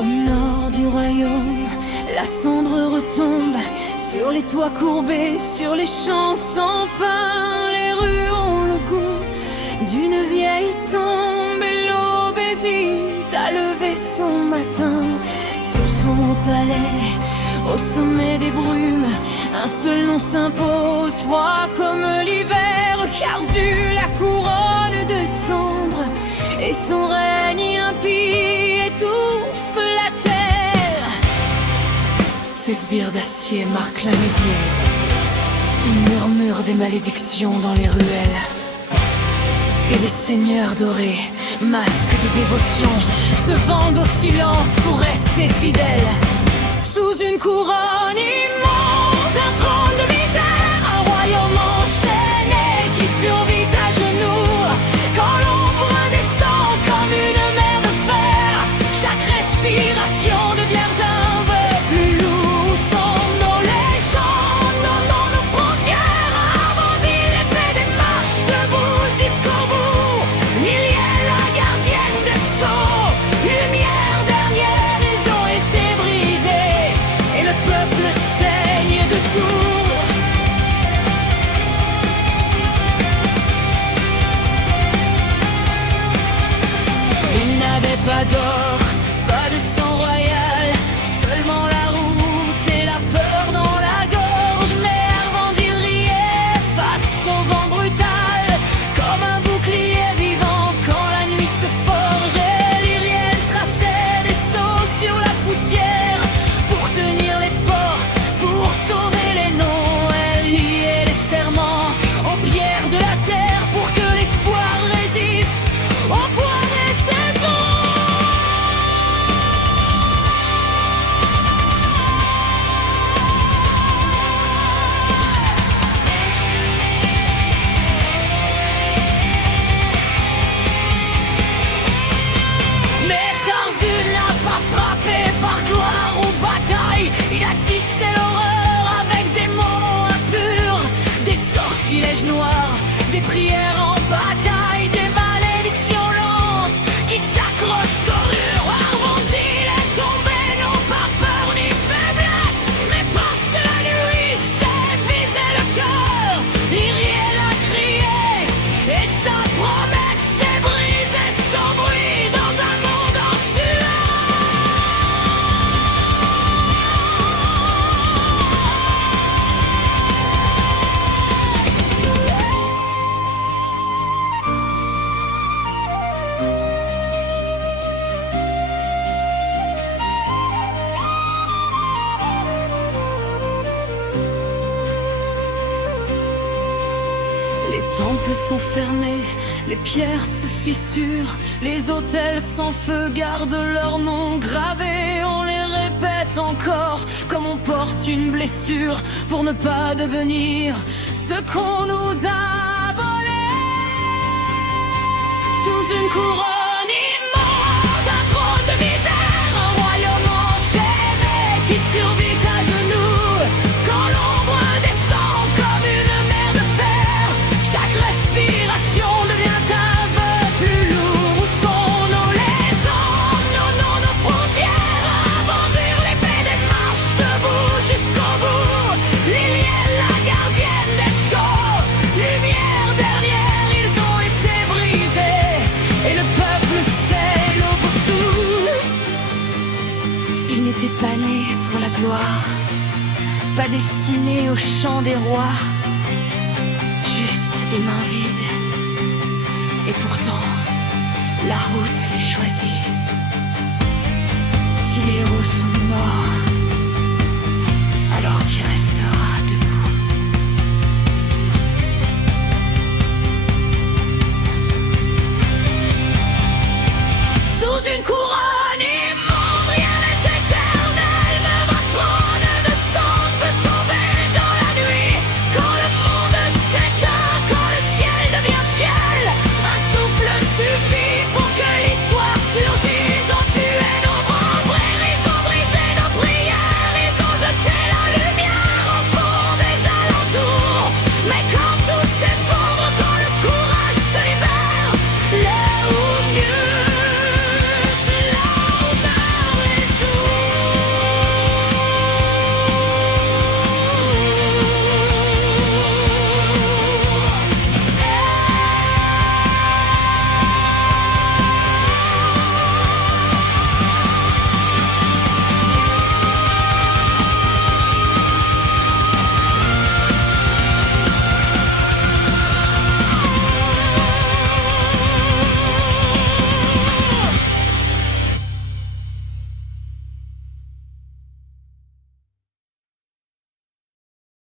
Au nord du royaume, la cendre retombe sur les toits courbés, sur les champs sans pain. Les rues ont le goût d'une vieille tombe et l'aube hésite à lever son matin. Sur son palais, au sommet des brumes, un seul nom s'impose, froid comme l'hiver, car Zu, la couronne de cendres, et son règne impie étouffe la terre. Ses sbires d'acier marquent la maison. Ils murmurent des malédictions dans les ruelles. Et les seigneurs dorés, masques de dévotion, se vendent au silence pour rester fidèles. Sous une couronne immonde, un trône de misère, un royaume enchaîné qui survit à genoux. Quand l'ombre descend comme une mer de fer, chaque respiration devient un peu plus lourd. Sont nos légendes, nos frontières, arrondies l'épée des marches debout jusqu'au bout. Lilielle, la gardienne des sceaux, lumière dernière, ils ont été brisés, et le peuple saigne de tout. Il n'avait pas d'or, pas de sang royal, seulement la route et la peur dans la gorge. Mais Arvandil riait face au vent brutal, comme un bouclier vivant quand la nuit se forgeait. Lyriel traçait des sauts sur la poussière pour tenir les portes, pour sauver les noms. Elle liait les serments aux pierres de la terre pour que l'espoir résiste au poids des saisons. Mais Charzu n'a pas frappé par gloire ou bataille. Il a tissé l'horreur avec des mots impurs, des sortilèges noirs, des prières en bataille, des malédictions lentes qui s'accrochent dorures. Arvandil est tombé non par peur ni faiblesse, mais parce que la nuit sait viser le cœur. Lyriel a crié et sa promesse s'est brisée sans bruit dans un monde en sueur. Les temples sont fermés, les pierres se fissurent, les autels sans feu gardent leurs noms gravés. On les répète encore comme on porte une blessure pour ne pas devenir ce qu'on nous a volé. Sous une couronne immonde, un trône de misère, un royaume enchaîné qui survit à genoux. Quand l'ombre descend comme une mer de fer, chaque respiration devient un peu plus lourd. Où sont nos légendes, nos frontières, à bondir l'épée des marches debout jusqu'au bout. Liliel, la gardienne des sceaux, lumière dernière, ils ont été brisés, et le peuple sait l'eau pour tout. Il n'était pas né pour la gloire, pas destiné au chant des rois, juste des mains vides. Et pourtant, la route les choisit.